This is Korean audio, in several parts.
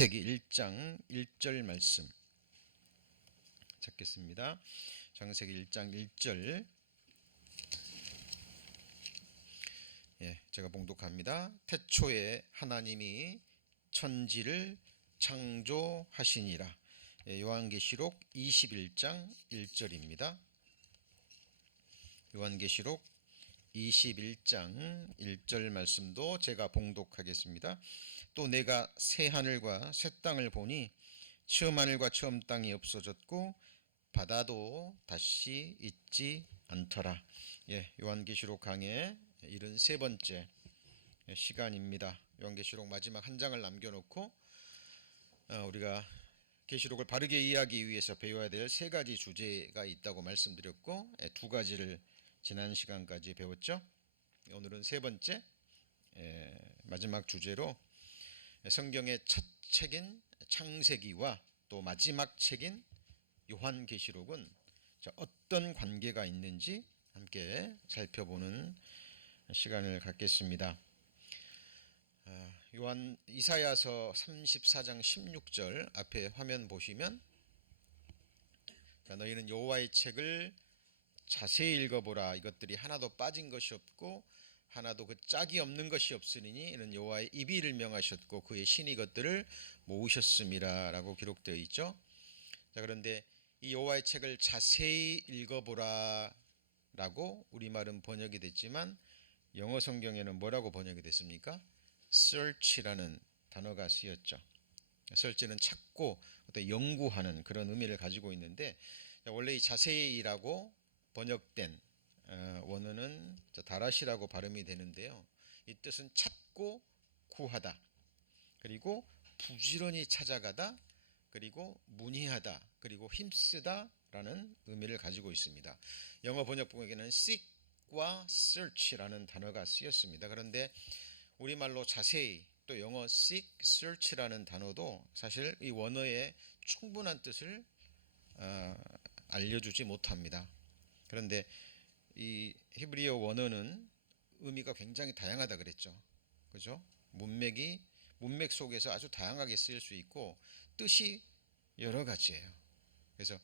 창세기 1장 1절 말씀 찾겠습니다. 창세기 1장 1절. 제가 봉독합니다. 태초에 하나님이 천지를 창조하시니라. 요한계시록 21장 1절입니다. 요한계시록 21장 1절 말씀도 제가 봉독하겠습니다. 또 내가 새 하늘과 새 땅을 보니 처음 하늘과 처음 땅이 없어졌고 바다도 다시 있지 않더라. 요한계시록 강의 73번째 시간입니다. 요한계시록 마지막 한 장을 남겨놓고 우리가 계시록을 바르게 이해하기 위해서 배워야 될 세 가지 주제가 있다고 말씀드렸고 두 가지를 지난 시간까지 배웠죠. 오늘은 세 번째 마지막 주제로 성경의 첫 책인 창세기와 또 마지막 책인 요한계시록은 어떤 관계가 있는지 함께 살펴보는 시간을 갖겠습니다. 이사야서 34장 16절 앞에 화면 보시면 너희는 여호와의 책을 자세히 읽어보라. 이것들이 하나도 빠진 것이 없고 하나도 그 짝이 없는 것이 없으니 이는 여호와의 입이 명하셨고 그의 신이 이것들을 모으셨음이라 라고 기록되어 있죠. 그런데 이 여호와의 책을 자세히 읽어보라 라고 우리말은 번역이 됐지만 영어 성경에는 뭐라고 번역이 됐습니까? search라는 단어가 쓰였죠. search는 찾고 어떤 연구하는 그런 의미를 가지고 있는데 원래 이 자세히라고 번역된 원어는 다라시라고 발음이 되는데요. 이 뜻은 찾고 구하다, 그리고 부지런히 찾아가다, 그리고 문의하다, 그리고 힘쓰다 라는 의미를 가지고 있습니다. 영어 번역본에는 seek과 search라는 단어가 쓰였습니다. 그런데 우리말로 자세히, 또 영어 seek, search라는 단어도 사실 이 원어의 충분한 뜻을 알려주지 못합니다. 그런데 이 히브리어 원어는 의미가 굉장히 다양하다 그랬죠. 그죠? 문맥 속에서 아주 다양하게 쓰일 수 있고 뜻이 여러 가지예요. 그래서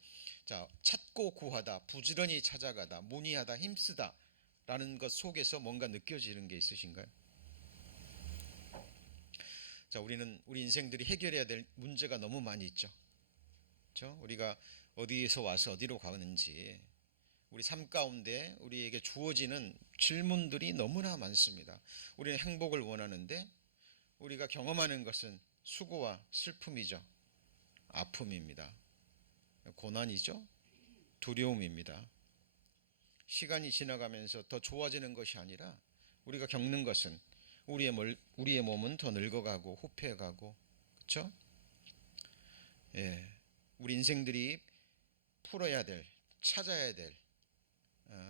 찾고 구하다, 부지런히 찾아가다, 문의하다, 힘쓰다 라는 것 속에서 뭔가 느껴지는 게 있으신가요? 우리 인생들이 해결해야 될 문제가 너무 많이 있죠. 그렇죠? 우리가 어디에서 와서 어디로 가는지, 우리 삶 가운데 우리에게 주어지는 질문들이 너무나 많습니다. 우리는 행복을 원하는데 우리가 경험하는 것은 수고와 슬픔이죠. 아픔입니다. 고난이죠. 두려움입니다. 시간이 지나가면서 더 좋아지는 것이 아니라 우리가 겪는 것은 우리의 몸은 더 늙어가고 후패가고, 그렇죠? 우리 인생들이 풀어야 될, 찾아야 될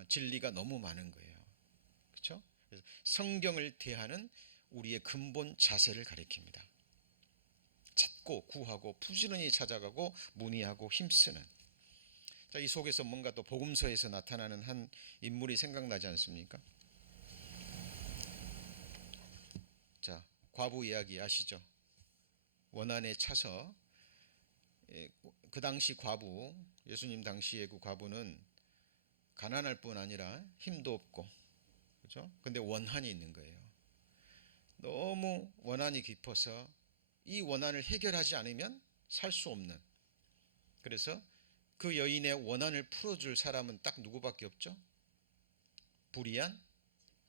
진리가 너무 많은 거예요. 그렇죠? 그래서 성경을 대하는 우리의 근본 자세를 가리킵니다. 찾고 구하고 부지런히 찾아가고 문의하고 힘쓰는. 이 속에서 뭔가 또 복음서에서 나타나는 한 인물이 생각나지 않습니까? 과부 이야기 아시죠? 원한에 차서 그 당시 과부, 예수님 당시의 그 과부는 가난할 뿐 아니라 힘도 없고, 그렇죠? 근데 원한이 있는 거예요. 너무 원한이 깊어서 이 원한을 해결하지 않으면 살 수 없는. 그래서 그 여인의 원한을 풀어줄 사람은 딱 누구밖에 없죠? 불의한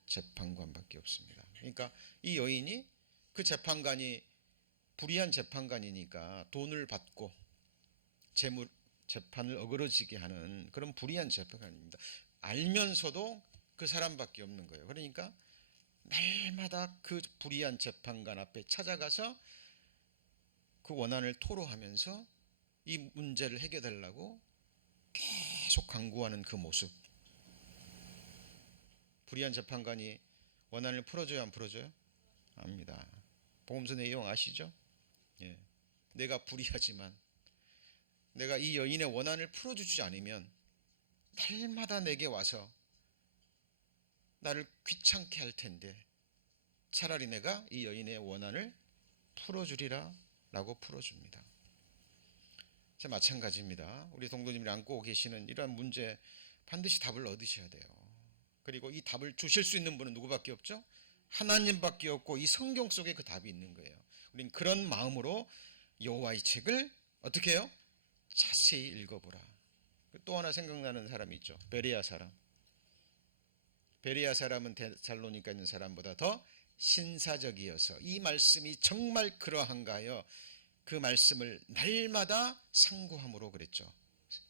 재판관밖에 없습니다. 그러니까 이 여인이 그 재판관이 불의한 재판관이니까 돈을 받고 재판을 어그러지게 하는 그런 불의한 재판관입니다. 알면서도 그 사람밖에 없는 거예요. 그러니까 날마다 그 불의한 재판관 앞에 찾아가서 그 원한을 토로하면서 이 문제를 해결하려고 계속 강구하는 그 모습. 불의한 재판관이 원한을 풀어줘요, 안 풀어줘요? 압니다. 복음서 내용 아시죠? 내가 불의하지만 내가 이 여인의 원한을 풀어주지 않으면 날마다 내게 와서 나를 귀찮게 할 텐데 차라리 내가 이 여인의 원한을 풀어주리라 라고 풀어줍니다. 자, 마찬가지입니다. 우리 동도님이 안고 계시는 이러한 문제 반드시 답을 얻으셔야 돼요. 그리고 이 답을 주실 수 있는 분은 누구밖에 없죠? 하나님밖에 없고 이 성경 속에 그 답이 있는 거예요. 우린 그런 마음으로 여호와의 책을 어떻게 해요? 자세히 읽어보라. 또 하나 생각나는 사람이 있죠. 베레아 사람. 베레아 사람은 데살로니가 있는 사람보다 더 신사적이어서 이 말씀이 정말 그러한가 하여 그 말씀을 날마다 상고함으로 그랬죠.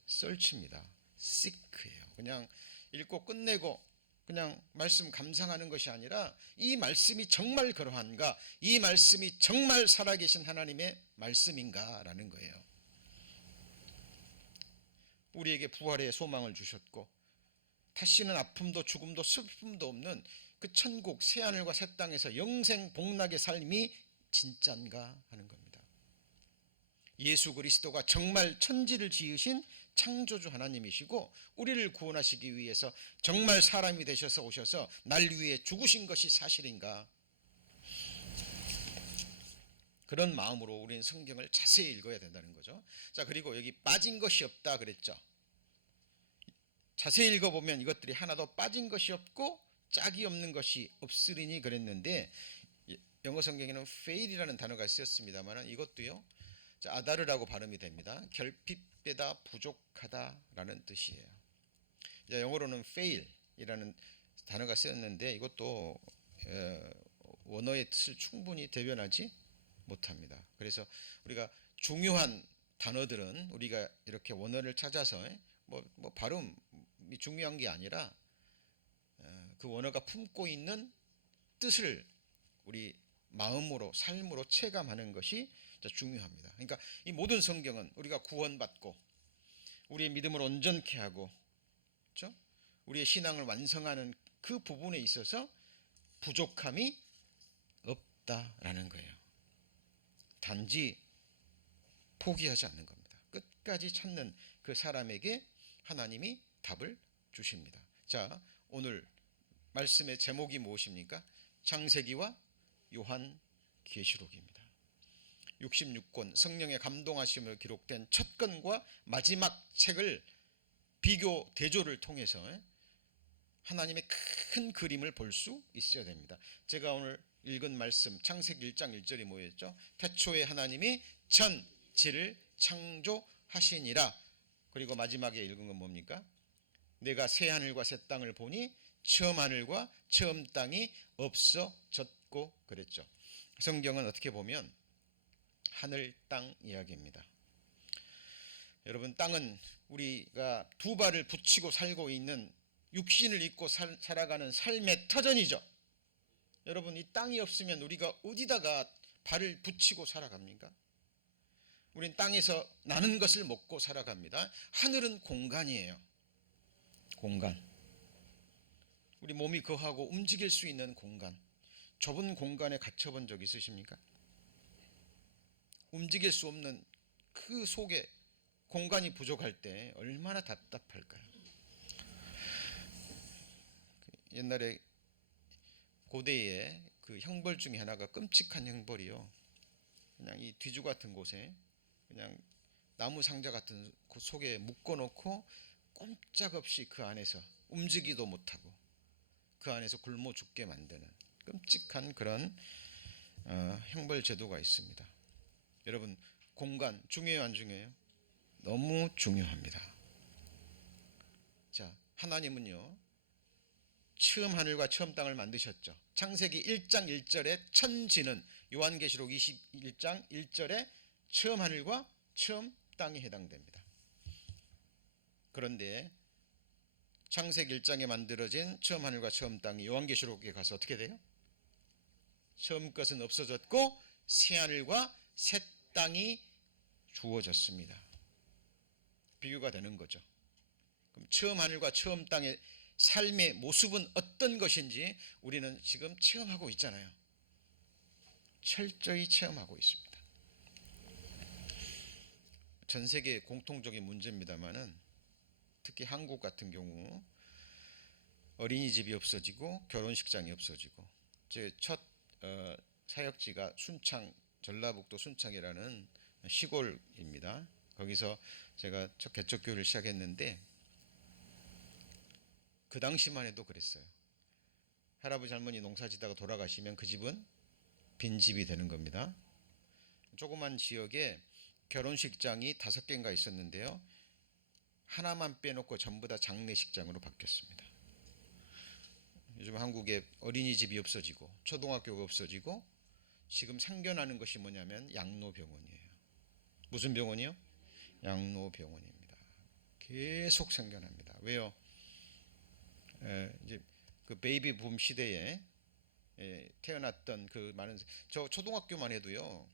썰칩니다. 시크예요. 그냥 읽고 끝내고 그냥 말씀 감상하는 것이 아니라 이 말씀이 정말 그러한가, 이 말씀이 정말 살아계신 하나님의 말씀인가라는 거예요. 우리에게 부활의 소망을 주셨고 다시는 아픔도 죽음도 슬픔도 없는 그 천국 새하늘과 새 땅에서 영생 복락의 삶이 진짠가 하는 겁니다. 예수 그리스도가 정말 천지를 지으신 창조주 하나님이시고 우리를 구원하시기 위해서 정말 사람이 되셔서 오셔서 날 위해 죽으신 것이 사실인가? 그런 마음으로 우리는 성경을 자세히 읽어야 된다는 거죠. 자, 그리고 여기 빠진 것이 없다 그랬죠. 자세히 읽어보면 이것들이 하나도 빠진 것이 없고 짝이 없는 것이 없으리니 그랬는데 영어 성경에는 fail이라는 단어가 쓰였습니다만 이것도요, 아다르라고 발음이 됩니다. 결핍되다, 부족하다라는 뜻이에요. 영어로는 fail이라는 단어가 쓰였는데 이것도 원어의 뜻을 충분히 대변하지 못합니다. 그래서 우리가 중요한 단어들은 우리가 이렇게 원어를 찾아서 뭐 발음이 중요한 게 아니라 그 원어가 품고 있는 뜻을 우리 마음으로 삶으로 체감하는 것이 중요합니다. 그러니까 이 모든 성경은 우리가 구원받고 우리의 믿음을 온전케 하고 그렇죠? 우리의 신앙을 완성하는 그 부분에 있어서 부족함이 없다라는 거예요. 단지 포기하지 않는 겁니다. 끝까지 찾는 그 사람에게 하나님이 답을 주십니다. 자, 오늘 말씀의 제목이 무엇입니까? 창세기와 요한계시록입니다. 66권 성령의 감동하심으로 기록된 첫 권과 마지막 책을 비교 대조를 통해서 하나님의 큰 그림을 볼 수 있어야 됩니다. 제가 오늘 읽은 말씀 창세기 1장 1절이 뭐였죠? 태초에 하나님이 천지를 창조하시니라. 그리고 마지막에 읽은 건 뭡니까? 내가 새 하늘과 새 땅을 보니 처음 하늘과 처음 땅이 없어졌고 그랬죠. 성경은 어떻게 보면 하늘 땅 이야기입니다. 여러분, 땅은 우리가 두 발을 붙이고 살고 있는 육신을 입고 살아가는 삶의 터전이죠. 여러분, 이 땅이 없으면 우리가 어디다가 발을 붙이고 살아갑니까? 우린 땅에서 나는 것을 먹고 살아갑니다. 하늘은 공간이에요. 공간. 우리 몸이 거하고 움직일 수 있는 공간. 좁은 공간에 갇혀본 적 있으십니까? 움직일 수 없는 그 속에 공간이 부족할 때 얼마나 답답할까요? 옛날에 고대에 그 형벌 중에 하나가 끔찍한 형벌이요. 그냥 이 뒤주 같은 곳에 그냥 나무 상자 같은 그 속에 묶어놓고 꼼짝없이 그 안에서 움직이도 못하고 그 안에서 굶어 죽게 만드는 끔찍한 그런 형벌 제도가 있습니다. 여러분, 공간 중요해요, 안 중요해요? 너무 중요합니다. 자, 하나님은요 처음 하늘과 처음 땅을 만드셨죠. 창세기 1장 1절에 천지는 요한계시록 21장 1절에 처음 하늘과 처음 땅이 해당됩니다. 그런데 창세기 1장에 만들어진 처음 하늘과 처음 땅이 요한계시록에 가서 어떻게 돼요? 처음 것은 없어졌고 새 하늘과 새 땅이 주어졌습니다. 비교가 되는 거죠. 그럼 처음 하늘과 처음 땅의 삶의 모습은 어떤 것인지 우리는 지금 체험하고 있잖아요. 철저히 체험하고 있습니다. 전 세계 공통적인 문제입니다만은 특히 한국 같은 경우 어린이집이 없어지고 결혼식장이 없어지고 제 첫 사역지가 순창 전라북도 순창이라는 시골입니다. 거기서 제가 첫 개척교회를 시작했는데 그 당시만 해도 그랬어요. 할아버지 할머니 농사지다가 돌아가시면 그 집은 빈집이 되는 겁니다. 조그만 지역에 결혼식장이 5개인가 있었는데요. 하나만 빼놓고 전부 다 장례식장으로 바뀌었습니다. 요즘 한국에 어린이집이 없어지고 초등학교가 없어지고 지금 생겨나는 것이 뭐냐면 양로병원이에요. 무슨 병원이요? 양로병원입니다. 계속 생겨납니다. 왜요? 이제 그 베이비 붐 시대에 태어났던 그 많은, 저 초등학교만 해도요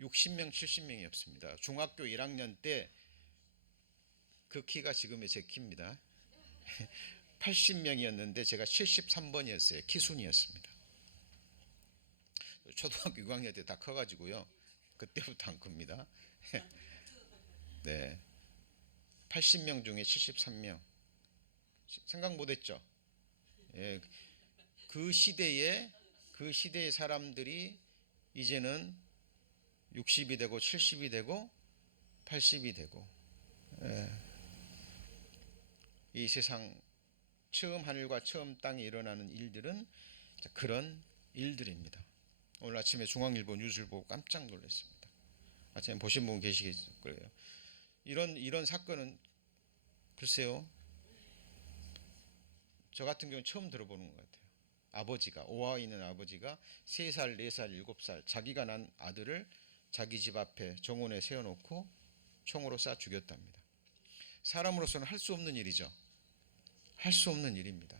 60명 70명이 없습니다. 중학교 1학년 때 그 키가 지금의 제 키입니다. 80명이었는데 제가 73번이었어요. 키순이었습니다. 초등학교 6학년 때 다 커가지고요. 그때부터 안 큽니다. 네, 80명 중에 73명. 생각 못했죠. 예, 그 시대의 사람들이 이제는 60이 되고 70이 되고 80이 되고, 이 세상 처음 하늘과 처음 땅에 일어나는 일들은 그런 일들입니다. 오늘 아침에 중앙일보 뉴스를 보고 깜짝 놀랐습니다. 아침에 보신 분 계시겠을 거예요. 이런 사건은 글쎄요, 저 같은 경우는 처음 들어보는 것 같아요. 아버지가, 오하에 있는 아버지가 3살, 4살, 7살 자기가 난 아들을 자기 집 앞에 정원에 세워놓고 총으로 쏴 죽였답니다. 사람으로서는 할 수 없는 일이죠. 할 수 없는 일입니다.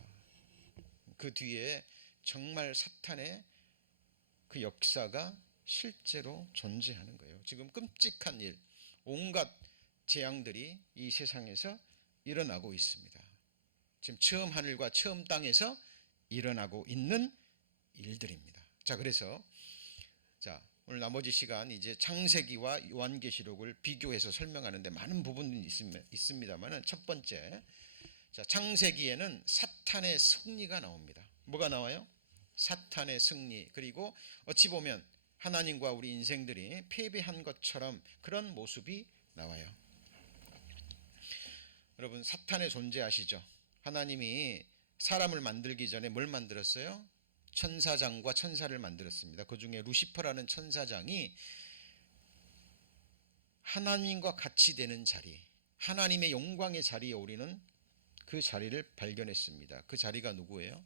그 뒤에 정말 사탄의 그 역사가 실제로 존재하는 거예요. 지금 끔찍한 일, 온갖 재앙들이 이 세상에서 일어나고 있습니다. 지금 처음 하늘과 처음 땅에서 일어나고 있는 일들입니다. 자, 그래서 오늘 나머지 시간 이제 창세기와 요한계시록을 비교해서 설명하는데 많은 부분이 있습니다만은, 첫 번째, 창세기에는 사탄의 승리가 나옵니다. 뭐가 나와요? 사탄의 승리. 그리고 어찌 보면 하나님과 우리 인생들이 패배한 것처럼 그런 모습이 나와요. 여러분, 사탄의 존재 아시죠? 하나님이 사람을 만들기 전에 뭘 만들었어요? 천사장과 천사를 만들었습니다. 그 중에 루시퍼라는 천사장이 하나님과 같이 되는 자리, 하나님의 영광의 자리에 오르는 그 자리를 발견했습니다. 그 자리가 누구예요?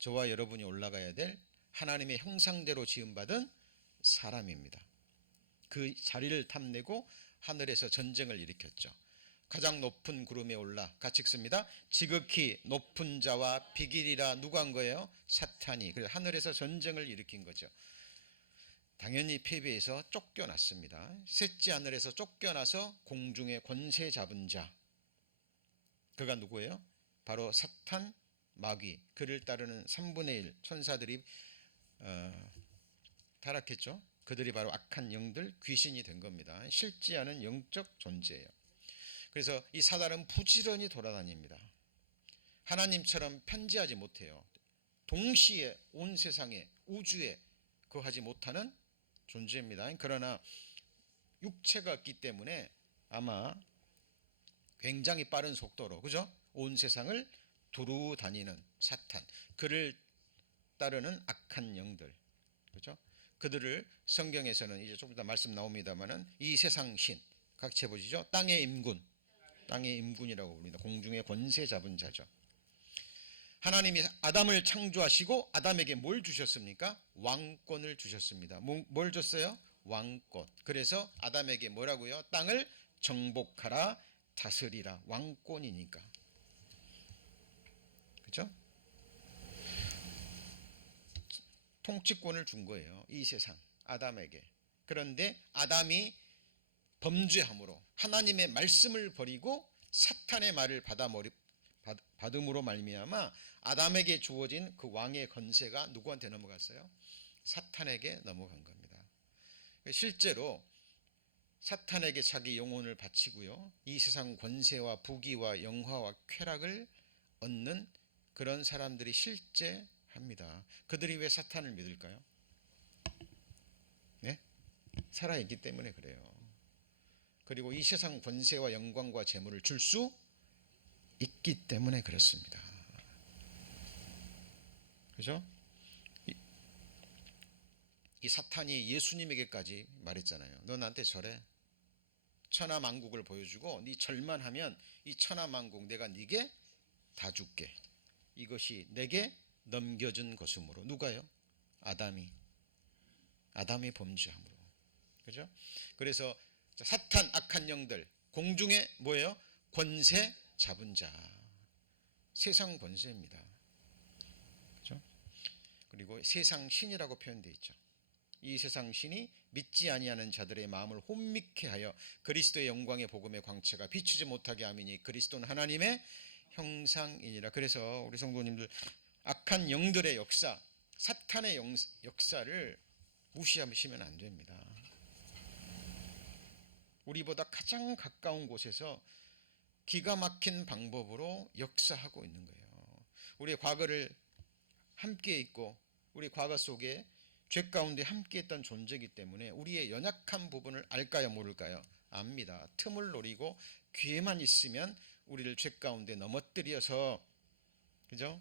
저와 여러분이 올라가야 될 하나님의 형상대로 지음받은 사람입니다. 그 자리를 탐내고 하늘에서 전쟁을 일으켰죠. 가장 높은 구름에 올라, 같이 읽습니다. 지극히 높은 자와 비길이라. 누가 한 거예요? 사탄이. 그래서 하늘에서 전쟁을 일으킨 거죠. 당연히 패배해서 쫓겨났습니다. 셋째 하늘에서 쫓겨나서 공중에 권세 잡은 자, 그가 누구예요? 바로 사탄, 마귀, 그를 따르는 3분의 1 천사들이 타락했죠. 그들이 바로 악한 영들, 귀신이 된 겁니다. 실제하는 영적 존재예요. 그래서 이 사단은 부지런히 돌아다닙니다. 하나님처럼 편지하지 못해요. 동시에 온 세상에, 우주에 거하지 못하는 존재입니다. 그러나 육체가 없기 때문에 아마 굉장히 빠른 속도로, 그죠? 온 세상을 두루 다니는 사탄, 그를 따르는 악한 영들, 그죠? 그들을 성경에서는 이제 조금 더 말씀 나옵니다만은 이 세상 신, 같이 해보시죠. 땅의 임군, 땅의 임군이라고 부릅니다. 공중의 권세 잡은 자죠. 하나님이 아담을 창조하시고 아담에게 뭘 주셨습니까? 왕권을 주셨습니다. 뭘 줬어요? 왕권. 그래서 아담에게 뭐라고요? 땅을 정복하라, 다스리라. 왕권이니까. 그렇죠? 통치권을 준 거예요. 이 세상 아담에게. 그런데 아담이 범죄함으로 하나님의 말씀을 버리고 사탄의 말을 받음으로 말미암아 아담에게 주어진 그 왕의 권세가 누구한테 넘어갔어요? 사탄에게 넘어간 겁니다. 실제로 사탄에게 자기 영혼을 바치고요, 이 세상 권세와 부귀와 영화와 쾌락을 얻는 그런 사람들이 실제합니다. 그들이 왜 사탄을 믿을까요? 살아있기 때문에 그래요. 그리고 이 세상 권세와 영광과 재물을 줄 수 있기 때문에 그렇습니다. 그죠? 이 사탄이 예수님에게까지 말했잖아요. 너 나한테 절해. 천하만국을 보여주고 네 절만 하면 이 천하만국 내가 네게 다 줄게. 이것이 내게 넘겨준 것이므로. 누가요? 아담이 범죄함으로. 그죠? 그래서 사탄 악한 영들 공중에 뭐예요? 권세 잡은 자. 세상 권세입니다. 그죠? 그리고 세상 신이라고 표현되어 있죠. 이 세상 신이 믿지 아니하는 자들의 마음을 혼미케 하여 그리스도의 영광의 복음의 광채가 비추지 못하게 함이니 그리스도는 하나님의 형상이니라. 그래서 우리 성도님들 악한 영들의 역사, 사탄의 역사를 무시하시면 안 됩니다. 우리보다 가장 가까운 곳에서 기가 막힌 방법으로 역사하고 있는 거예요. 우리의 과거를 함께 있고 우리 과거 속에 죄 가운데 함께했던 존재이기 때문에 우리의 연약한 부분을 알까요, 모를까요? 압니다. 틈을 노리고 기회만 있으면 우리를 죄 가운데 넘어뜨려서, 그죠?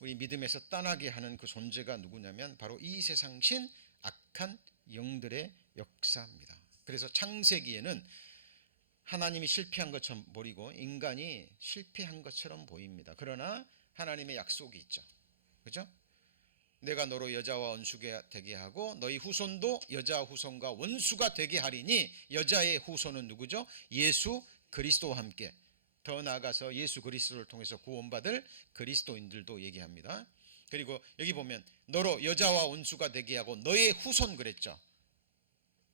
우리 믿음에서 떠나게 하는 그 존재가 누구냐면 바로 이 세상 신 악한 영들의 역사입니다. 그래서 창세기에는 하나님이 실패한 것처럼 보이고 인간이 실패한 것처럼 보입니다. 그러나 하나님의 약속이 있죠. 그죠? 내가 너로 여자와 원수가 되게 하고 너희 후손도 여자 후손과 원수가 되게 하리니, 여자의 후손은 누구죠? 예수 그리스도와 함께, 더 나아가서 예수 그리스도를 통해서 구원받을 그리스도인들도 얘기합니다. 그리고 여기 보면 너로 여자와 원수가 되게 하고 너의 후손 그랬죠.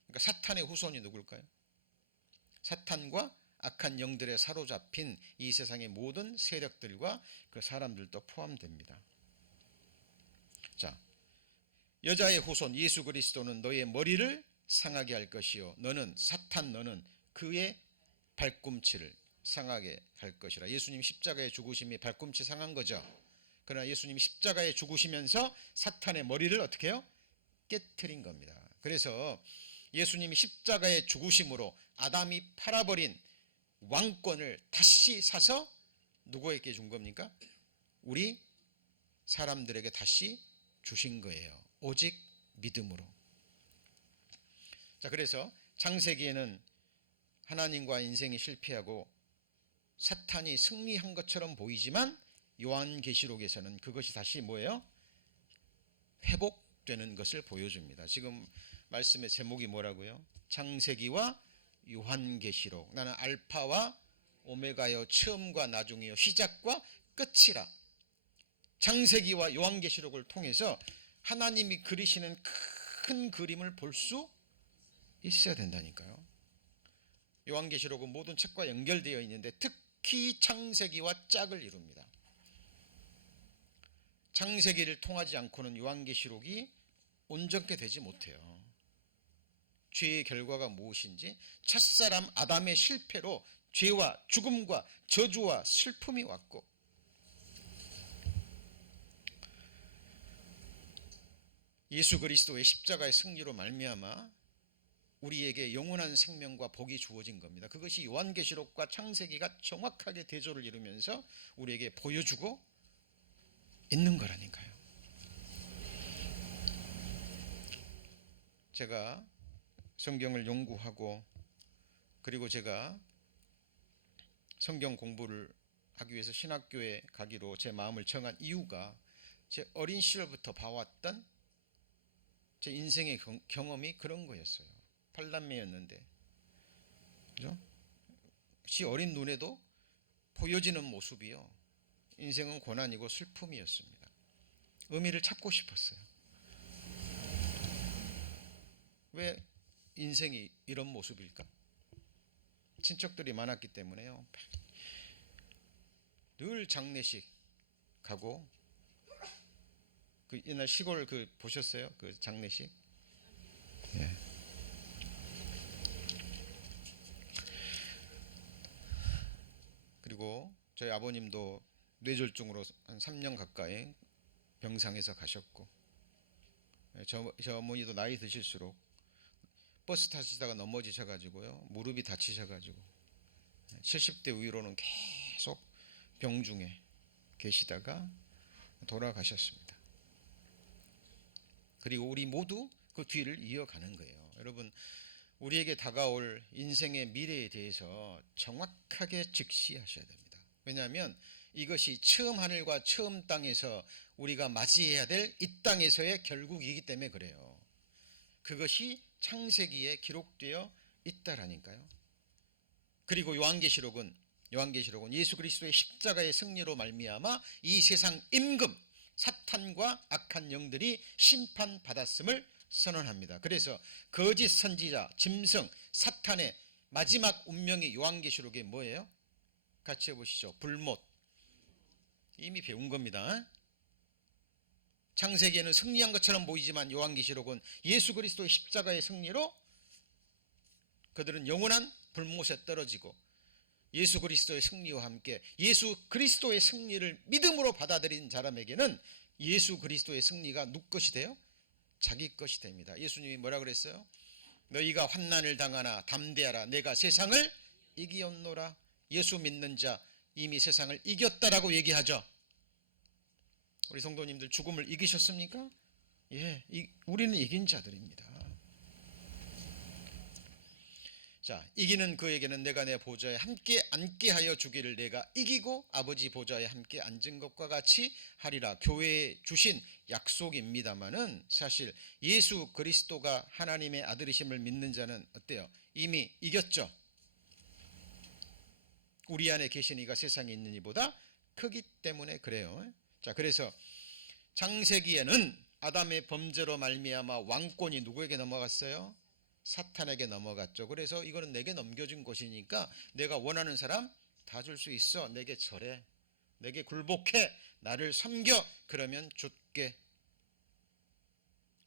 그러니까 사탄의 후손이 누굴까요? 사탄과 악한 영들에 사로잡힌 이 세상의 모든 세력들과 그 사람들도 포함됩니다. 자, 여자의 후손 예수 그리스도는 너의 머리를 상하게 할 것이요 너는 그의 발꿈치를 상하게 할 것이라. 예수님 십자가의 죽으심이 발꿈치 상한 거죠. 그러나 예수님 십자가에 죽으시면서 사탄의 머리를 어떻게 해요? 깨트린 겁니다. 그래서 예수님이 십자가의 죽으심으로 아담이 팔아버린 왕권을 다시 사서 누구에게 준 겁니까? 우리 사람들에게 다시 주신 거예요. 오직 믿음으로. 자, 그래서 창세기에는 하나님과 인생이 실패하고 사탄이 승리한 것처럼 보이지만 요한계시록에서는 그것이 다시 뭐예요? 회복되는 것을 보여줍니다. 지금 말씀의 제목이 뭐라고요? 창세기와 요한계시록. 나는 알파와 오메가요, 처음과 나중이요, 시작과 끝이라. 창세기와 요한계시록을 통해서 하나님이 그리시는 큰 그림을 볼 수 있어야 된다니까요. 요한계시록은 모든 책과 연결되어 있는데 특히 창세기와 짝을 이룹니다. 창세기를 통하지 않고는 요한계시록이 온전케 되지 못해요. 죄의 결과가 무엇인지, 첫사람 아담의 실패로 죄와 죽음과 저주와 슬픔이 왔고, 예수 그리스도의 십자가의 승리로 말미암아 우리에게 영원한 생명과 복이 주어진 겁니다. 그것이 요한계시록과 창세기가 정확하게 대조를 이루면서 우리에게 보여주고 있는 거라니까요. 제가 성경을 연구하고 그리고 제가 성경 공부를 하기 위해서 신학교에 가기로 제 마음을 정한 이유가 제 어린 시절부터 봐왔던 제 인생의 경험이 그런 거였어요. 팔남매였는데, 그죠? 시 어린 눈에도 보여지는 모습이요, 인생은 고난이고 슬픔이었습니다. 의미를 찾고 싶었어요. 왜 인생이 이런 모습일까? 친척들이 많았기 때문에요. 늘 장례식 가고, 그 옛날 시골 그 보셨어요? 그 장례식? 예. 그리고 저희 아버님도 뇌졸중으로 한 3년 가까이 병상에서 가셨고, 저 어머니도 나이 드실수록 버스 타시다가 넘어지셔가지고요, 무릎이 다치셔가지고 70대 위로는 계속 병중에 계시다가 돌아가셨습니다. 그리고 우리 모두 그 뒤를 이어가는 거예요. 여러분, 우리에게 다가올 인생의 미래에 대해서 정확하게 직시하셔야 됩니다. 왜냐하면 이것이 처음 하늘과 처음 땅에서 우리가 맞이해야 될 이 땅에서의 결국이기 때문에 그래요. 그것이 창세기에 기록되어 있다라니까요. 그리고 요한계시록은 예수 그리스도의 십자가의 승리로 말미암아 이 세상 임금 사탄과 악한 영들이 심판받았음을 선언합니다. 그래서 거짓 선지자 짐승 사탄의 마지막 운명이 요한계시록에 뭐예요? 같이 해보시죠. 불못. 이미 배운 겁니다. 창세기에는 승리한 것처럼 보이지만 요한계시록은 예수 그리스도의 십자가의 승리로 그들은 영원한 불못에 떨어지고, 예수 그리스도의 승리와 함께 예수 그리스도의 승리를 믿음으로 받아들인 사람에게는 예수 그리스도의 승리가 누구 것이 돼요? 자기 것이 됩니다. 예수님이 뭐라 그랬어요? 너희가 환난을 당하나 담대하라, 내가 세상을 이기었노라. 예수 믿는 자 이미 세상을 이겼다라고 얘기하죠. 우리 성도님들 죽음을 이기셨습니까? 예, 우리는 이긴 자들입니다. 자, 이기는 그에게는 내가 내 보좌에 함께 앉게 하여 주기를 내가 이기고 아버지 보좌에 함께 앉은 것과 같이 하리라. 교회에 주신 약속입니다마는 사실 예수 그리스도가 하나님의 아들이심을 믿는 자는 어때요? 이미 이겼죠. 우리 안에 계신 이가 세상에 있는 이보다 크기 때문에 그래요. 자, 그래서 창세기에는 아담의 범죄로 말미암아 왕권이 누구에게 넘어갔어요? 사탄에게 넘어갔죠. 그래서 이거는 내게 넘겨준 것이니까 내가 원하는 사람 다 줄 수 있어. 내게 절해, 내게 굴복해, 나를 섬겨. 그러면 줄게.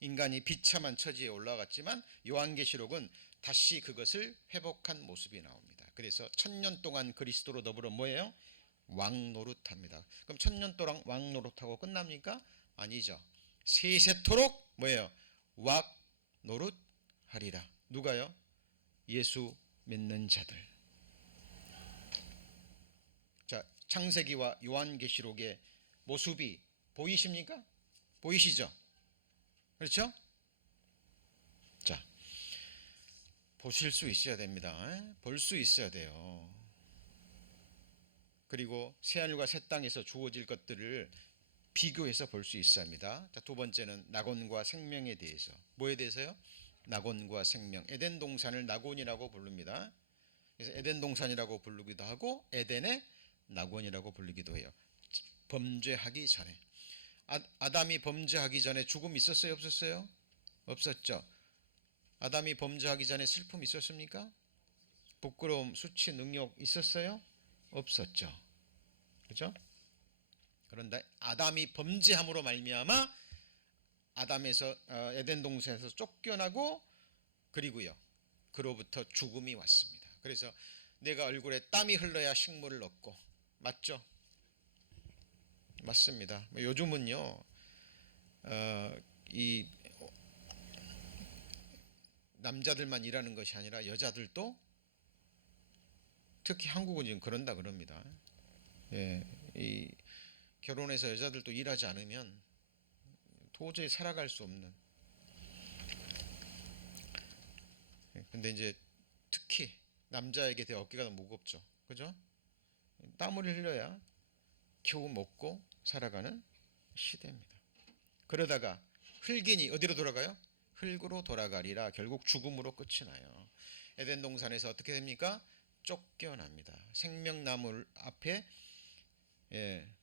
인간이 비참한 처지에 올라갔지만 요한계시록은 다시 그것을 회복한 모습이 나옵니다. 그래서 1000년 동안 그리스도로 더불어 뭐예요? 왕노릇합니다. 그럼 1000년 동안 왕노릇하고 끝납니까? 아니죠. 세세토록 뭐예요? 왕노릇하리라. 누가요? 예수 믿는 자들. 자, 창세기와 요한계시록의 모습이 보이십니까? 보이시죠? 그렇죠? 자, 보실 수 있어야 됩니다. 볼 수 있어야 돼요. 그리고 새하늘과 새 땅에서 주어질 것들을 비교해서 볼 수 있어야 합니다. 자, 두 번째는 낙원과 생명에 대해서. 뭐에 대해서요? 낙원과 생명. 에덴 동산을 낙원이라고 부릅니다. 그래서 에덴 동산이라고 부르기도 하고 에덴의 낙원이라고 부르기도 해요. 범죄하기 전에. 아담이 범죄하기 전에 죽음이 있었어요? 없었어요? 없었죠. 아담이 범죄하기 전에 슬픔이 있었습니까? 부끄러움, 수치, 능욕 있었어요? 없었죠. 그렇죠? 그런데 아담이 범죄함으로 말미암아 아담에서 에덴 동산에서 쫓겨나고, 그리고요, 그로부터 죽음이 왔습니다. 그래서 내가 얼굴에 땀이 흘러야 식물을 얻고, 맞죠? 맞습니다. 요즘은요, 이 남자들만 일하는 것이 아니라 여자들도, 특히 한국은 지금 그런다 그럽니다. 예, 이 결혼해서 여자들도 일하지 않으면 도저히 살아갈 수 없는. 근데 이제 특히 남자에게 대해 어깨가 너무 무겁죠. 그죠? 땀을 흘려야 겨우 먹고 살아가는 시대입니다. 그러다가 흙이니 어디로 돌아가요? 흙으로 돌아가리라. 결국 죽음으로 끝이 나요. 에덴 동산에서 어떻게 됩니까? 쫓겨납니다. 생명나무 앞에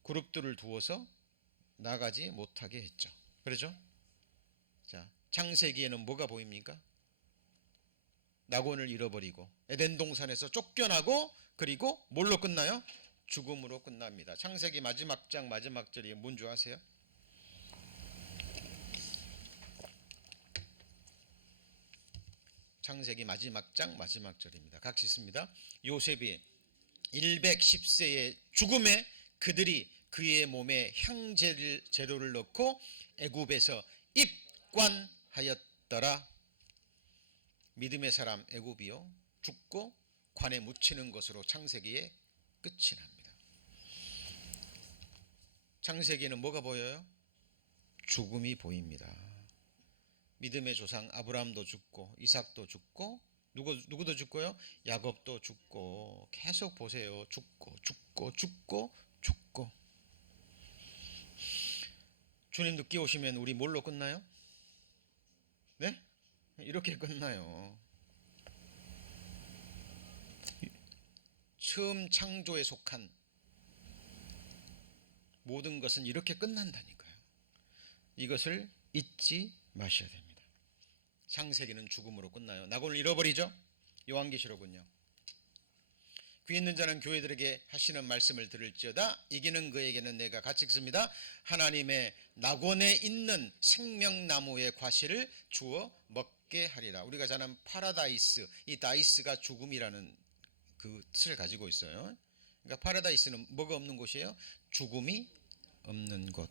그룹들을 두어서 나가지 못하게 했죠. 그렇죠? 자, 창세기에는 뭐가 보입니까? 낙원을 잃어버리고 에덴 동산에서 쫓겨나고, 그리고 뭘로 끝나요? 죽음으로 끝납니다. 창세기 마지막 장 마지막 절이 뭔지 아세요? 창세기 마지막 장 마지막 절입니다. 같이 있습니다. 요셉이 110세의 죽음에 그들이 그의 몸에 향재료를 넣고 애굽에서 입관하였더라. 믿음의 사람 애굽이요 죽고 관에 묻히는 것으로 창세기의 끝이 납니다. 창세기에는 뭐가 보여요? 죽음이 보입니다. 믿음의 조상 아브라함도 죽고 이삭도 죽고 누구도 죽고요? 야곱도 죽고 계속 보세요. 죽고. 주님 늦게 오시면 우리 뭘로 끝나요? 네? 이렇게 끝나요. 처음 창조에 속한 모든 것은 이렇게 끝난다니까요. 이것을 잊지 마셔야 됩니다. 창세기는 죽음으로 끝나요. 낙원을 잃어버리죠. 요한계시록은요. 귀 있는 자는 교회들에게 하시는 말씀을 들을지어다. 이기는 그에게는 내가 같이 읽습니다. 하나님의 낙원에 있는 생명나무의 과실을 주어 먹게 하리라. 우리가 잘 아는 파라다이스, 이 다이스가 죽음이라는 그 뜻을 가지고 있어요. 그러니까 파라다이스는 뭐가 없는 곳이에요? 죽음이 없는 곳.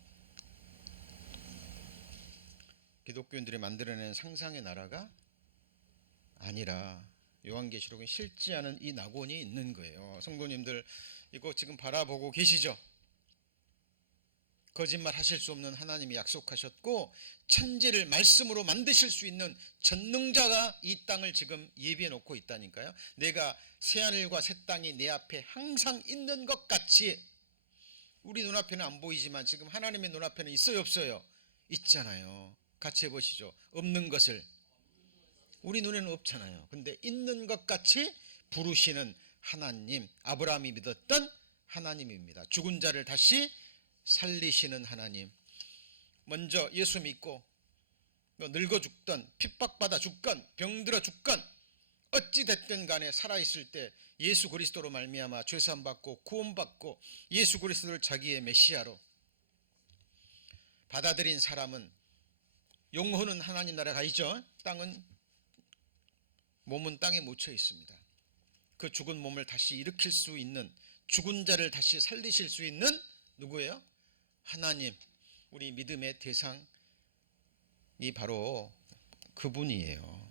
기독교인들이 만들어낸 상상의 나라가 아니라 요한계시록에 실지 않은 이 낙원이 있는 거예요. 성도님들 이거 지금 바라보고 계시죠? 거짓말 하실 수 없는 하나님이 약속하셨고 천지를 말씀으로 만드실 수 있는 전능자가 이 땅을 지금 예비해 놓고 있다니까요. 내가 새하늘과 새 땅이 내 앞에 항상 있는 것 같이 우리 눈앞에는 안 보이지만 지금 하나님의 눈앞에는 있어요 없어요? 있잖아요. 같이 해보시죠. 없는 것을 우리 눈에는 없잖아요. 근데 있는 것 같이 부르시는 하나님, 아브라함이 믿었던 하나님입니다. 죽은 자를 다시 살리시는 하나님. 먼저 예수 믿고 늙어 죽던 핍박받아 죽건 병들어 죽건 어찌 됐든 간에 살아있을 때 예수 그리스도로 말미암아 죄사함 받고 구원받고 예수 그리스도를 자기의 메시아로 받아들인 사람은 영혼은 하나님 나라에 가 있죠. 몸은 땅에 묻혀 있습니다. 그 죽은 몸을 다시 일으킬 수 있는, 죽은 자를 다시 살리실 수 있는 누구예요? 하나님. 우리 믿음의 대상이 바로 그분이에요.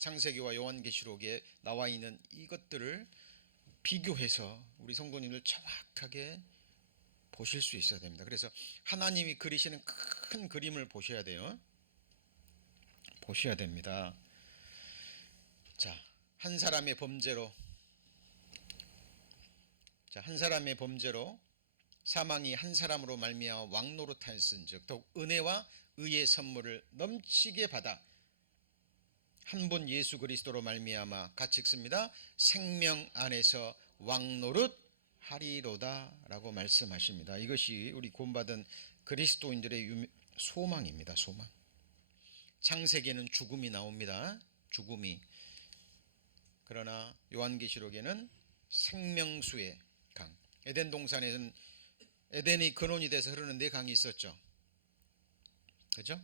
창세기와 요한계시록에 나와 있는 이것들을 비교해서 우리 성도님들 정확하게 보실 수 있어야 됩니다. 그래서 하나님이 그리시는 큰 그림을 보셔야 돼요. 보셔야 됩니다. 자, 한 사람의 범죄로 사망이 한 사람으로 말미암아 왕노릇하였은즉 더욱 은혜와 의의 선물을 넘치게 받아 한 분 예수 그리스도로 말미암아 같이 읽습니다. 생명 안에서 왕노릇하리로다라고 말씀하십니다. 이것이 우리 구원받은 그리스도인들의 소망입니다. 소망. 창세기에는 죽음이 나옵니다. 죽음이. 그러나 요한계시록에는 생명수의 강. 에덴 동산에는 에덴이 근원이 돼서 흐르는 네 강이 있었죠. 그죠?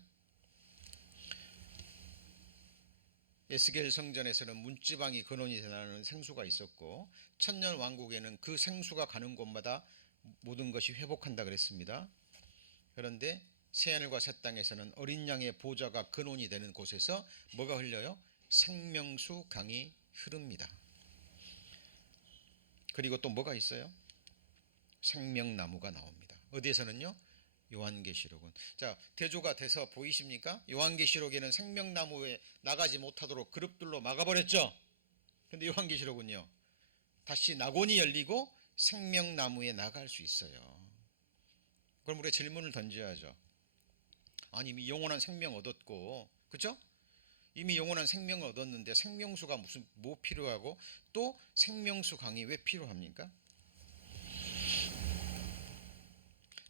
에스겔 성전에서는 문지방이 근원이 되는 생수가 있었고 천년 왕국에는 그 생수가 가는 곳마다 모든 것이 회복한다 그랬습니다. 그런데 새하늘과 새 땅에서는 어린 양의 보좌가 근원이 되는 곳에서 뭐가 흘려요? 생명수 강이 흐릅니다. 그리고 또 뭐가 있어요? 생명나무가 나옵니다. 어디에서는요? 요한계시록은. 자, 대조가 돼서 보이십니까? 요한계시록에는 생명나무에 나가지 못하도록 그룹들로 막아버렸죠. 근데 요한계시록은요, 다시 낙원이 열리고 생명나무에 나갈 수 있어요. 그럼 우리가 질문을 던져야죠. 아니 이미 영원한 생명 얻었고, 그죠? 이미 영원한 생명을 얻었는데 생명수가 뭐 필요하고 또 생명수 강이 왜 필요합니까?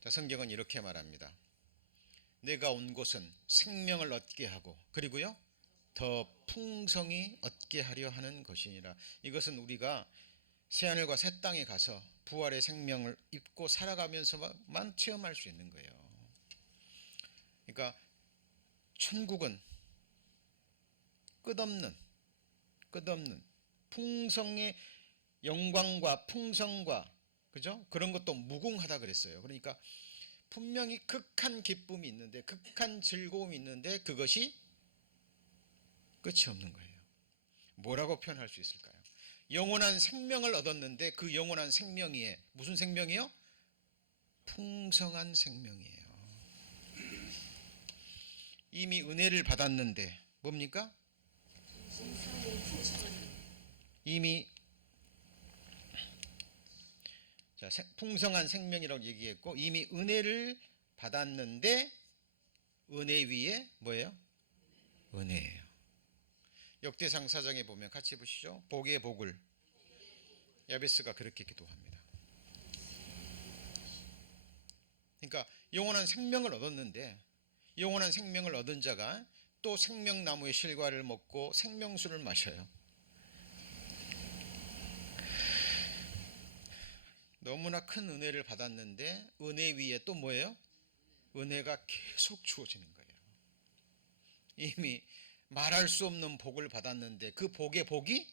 자, 성경은 이렇게 말합니다. 내가 온 곳은 생명을 얻게 하고 그리고요 더 풍성히 얻게 하려 하는 것이니라. 이것은 우리가 새하늘과 새 땅에 가서 부활의 생명을 입고 살아가면서만 체험할 수 있는 거예요. 그러니까 천국은 끝없는 풍성의 영광과 풍성과 그죠? 그런 것도 무궁하다 그랬어요. 그러니까 분명히 극한 기쁨이 있는데 극한 즐거움이 있는데 그것이 끝이 없는 거예요. 뭐라고 표현할 수 있을까요? 영원한 생명을 얻었는데 그 영원한 생명이 무슨 생명이요? 풍성한 생명이에요. 이미 은혜를 받았는데 뭡니까? 이미 풍성한 생명이라고 얘기했고 이미 은혜를 받았는데 은혜 위에 뭐예요? 은혜예요. 역대상 4장에 보면 같이 보시죠. 복의 복을 야베스가 그렇게 기도합니다. 그러니까 영원한 생명을 얻었는데 영원한 생명을 얻은 자가 또 생명나무의 실과를 먹고 생명수를 마셔요. 너무나 큰 은혜를 받았는데 은혜 위에 또 뭐예요? 은혜가 계속 주어지는 거예요. 이미 말할 수 없는 복을 받았는데 그 복의 복이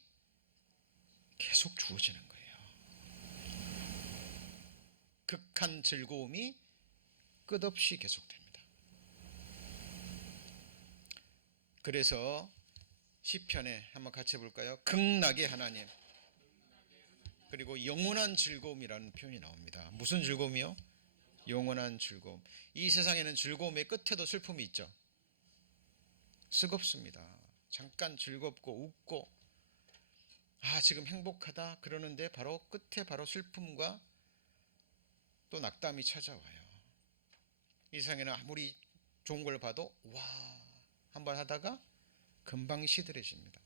계속 주어지는 거예요. 극한 즐거움이 끝없이 계속됩니다. 그래서 시편에 한번 같이 볼까요? 극락의 하나님 그리고 영원한 즐거움이라는 표현이 나옵니다. 무슨 즐거움이요? 영원한 즐거움. 이 세상에는 즐거움의 끝에도 슬픔이 있죠. 쓰겁습니다. 잠깐 즐겁고 웃고 지금 행복하다 그러는데 바로 끝에 바로 슬픔과 또 낙담이 찾아와요. 이 세상에는 아무리 좋은 걸 봐도 와 한번 하다가 금방 시들해집니다.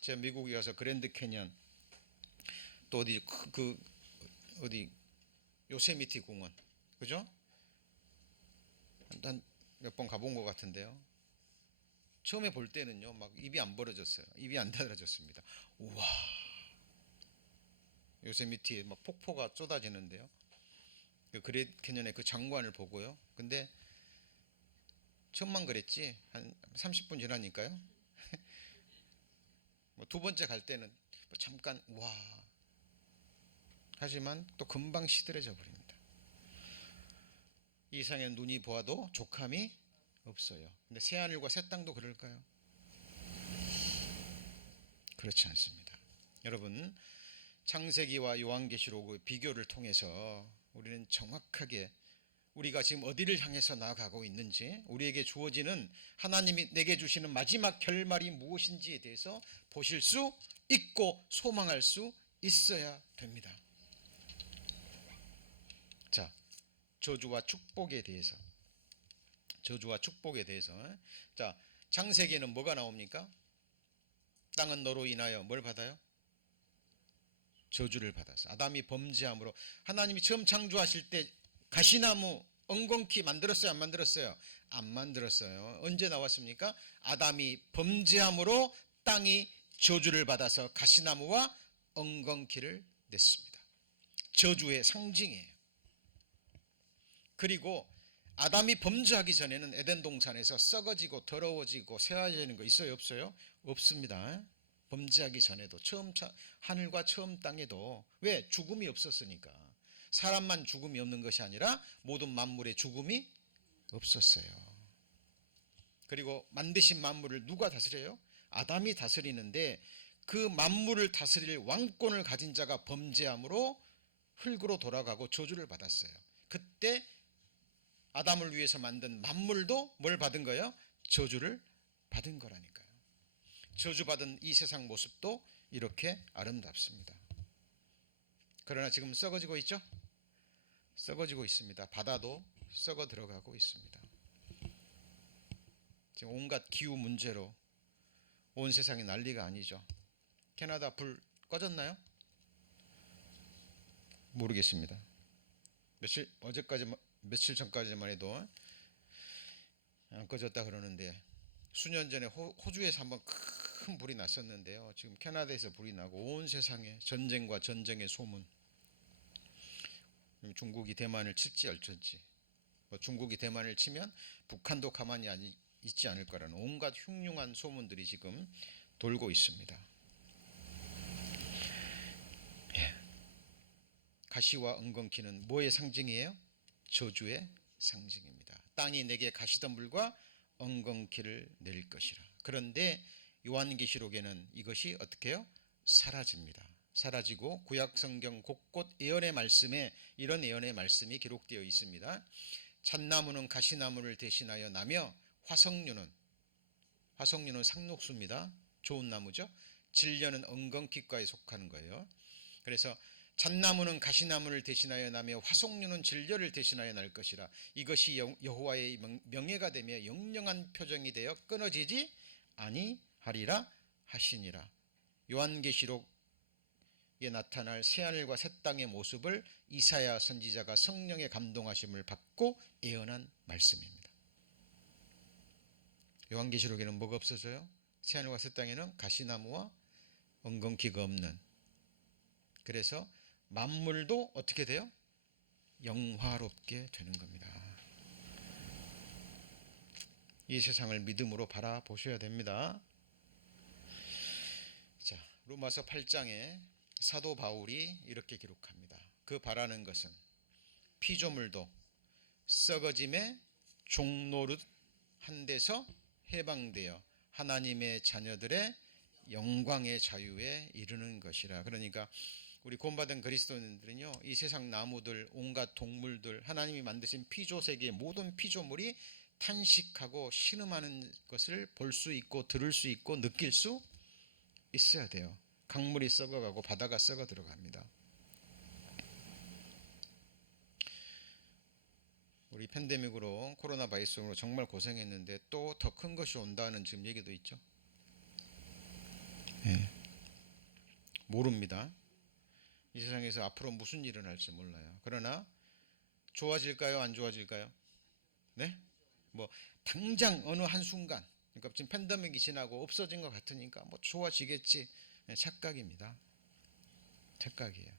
제가 미국에 가서 그랜드 캐년 또 어디 요세미티 공원 그죠? 한 몇 번 가본 것 같은데요. 처음에 볼 때는요 막 입이 안 벌어졌어요. 입이 안 닫아졌습니다. 우와 요세미티에 막 폭포가 쏟아지는데요. 그 그랜드 캐년의 그 장관을 보고요. 근데 처음만 그랬지 한 30분 지나니까요. 두 번째 갈 때는 잠깐 와 하지만 또 금방 시들해져 버립니다. 이 세상에 눈이 보아도 족함이 없어요. 근데 새하늘과 새 땅도 그럴까요? 그렇지 않습니다. 여러분 창세기와 요한계시록의 비교를 통해서 우리는 정확하게 우리가 지금 어디를 향해서 나아가고 있는지 우리에게 주어지는 하나님이 내게 주시는 마지막 결말이 무엇인지에 대해서 보실 수 있고 소망할 수 있어야 됩니다. 자, 저주와 축복에 대해서 자 창세기에는 뭐가 나옵니까? 땅은 너로 인하여 뭘 받아요? 저주를 받았어요. 아담이 범죄함으로 하나님이 처음 창조하실 때 가시나무 엉겅퀴 만들었어요? 안 만들었어요? 안 만들었어요. 언제 나왔습니까? 아담이 범죄함으로 땅이 저주를 받아서 가시나무와 엉겅퀴를 냈습니다. 저주의 상징이에요. 그리고 아담이 범죄하기 전에는 에덴 동산에서 썩어지고 더러워지고 쇠화되는 거 있어요? 없어요? 없습니다. 범죄하기 전에도 처음 하늘과 처음 땅에도 왜? 죽음이 없었으니까. 사람만 죽음이 없는 것이 아니라 모든 만물의 죽음이 없었어요. 그리고 만드신 만물을 누가 다스려요? 아담이 다스리는데 그 만물을 다스릴 왕권을 가진 자가 범죄함으로 흙으로 돌아가고 저주를 받았어요. 그때 아담을 위해서 만든 만물도 뭘 받은 거예요? 저주를 받은 거라니까요. 저주받은 이 세상 모습도 이렇게 아름답습니다. 그러나 지금 썩어지고 있죠? 썩어지고 있습니다. 바다도 썩어 들어가고 있습니다. 지금 온갖 기후 문제로 온 세상이 난리가 아니죠. 캐나다 불 꺼졌나요? 모르겠습니다. 며칠 전까지만 해도 안 꺼졌다 그러는데 수년 전에 호주에서 한번 큰 불이 났었는데요. 지금 캐나다에서 불이 나고 온 세상에 전쟁과 전쟁의 소문. 중국이 대만을 칠지 어쩔지. 중국이 대만을 치면 북한도 가만히 있지 않을 거라는 온갖 흉흉한 소문들이 지금 돌고 있습니다. 가시와 엉겅퀴는 뭐의 상징이에요? 저주의 상징입니다. 땅이 내게 가시덤불과 엉겅퀴를 낼 것이라. 그런데 요한계시록에는 이것이 어떻게 해요? 사라집니다. 사라지고 구약성경 곳곳 예언의 말씀에 이런 예언의 말씀이 기록되어 있습니다. 잣나무는 가시나무를 대신하여 나며 화석류는 상록수입니다. 좋은 나무죠. 진려는 엉겅퀴과에 속하는 거예요. 그래서 잣나무는 가시나무를 대신하여 나며 화석류는 진려를 대신하여 날 것이라. 이것이 여호와의 명예가 되며 영영한 표정이 되어 끊어지지 아니하리라 하시니라. 요한계시록에 나타날 새하늘과 새 땅의 모습을 이사야 선지자가 성령의 감동하심을 받고 예언한 말씀입니다. 요한계시록에는 뭐가 없어져요? 새하늘과 새 땅에는 가시나무와 엉겅퀴가 없는. 그래서 만물도 어떻게 돼요? 영화롭게 되는 겁니다. 이 세상을 믿음으로 바라보셔야 됩니다. 자, 로마서 8장에 사도 바울이 이렇게 기록합니다. 그 바라는 것은 피조물도 썩어짐의 종노릇 한 데서 해방되어 하나님의 자녀들의 영광의 자유에 이르는 것이라. 그러니까 우리 구원받은 그리스도인들은요, 이 세상 나무들, 온갖 동물들, 하나님이 만드신 피조세계의 모든 피조물이 탄식하고 신음하는 것을 볼 수 있고 들을 수 있고 느낄 수 있어야 돼요. 강물이 썩어가고 바다가 썩어 들어갑니다. 우리 팬데믹으로 코로나 바이러스로 정말 고생했는데 또 더 큰 것이 온다는 지금 얘기도 있죠. 모릅니다. 이 세상에서 앞으로 무슨 일이 일어날지 몰라요. 그러나 좋아질까요? 안 좋아질까요? 네? 뭐 당장 어느 한순간, 그러니까 지금 팬데믹이 지나고 없어진 것 같으니까 뭐 좋아지겠지. 착각입니다. 착각이에요.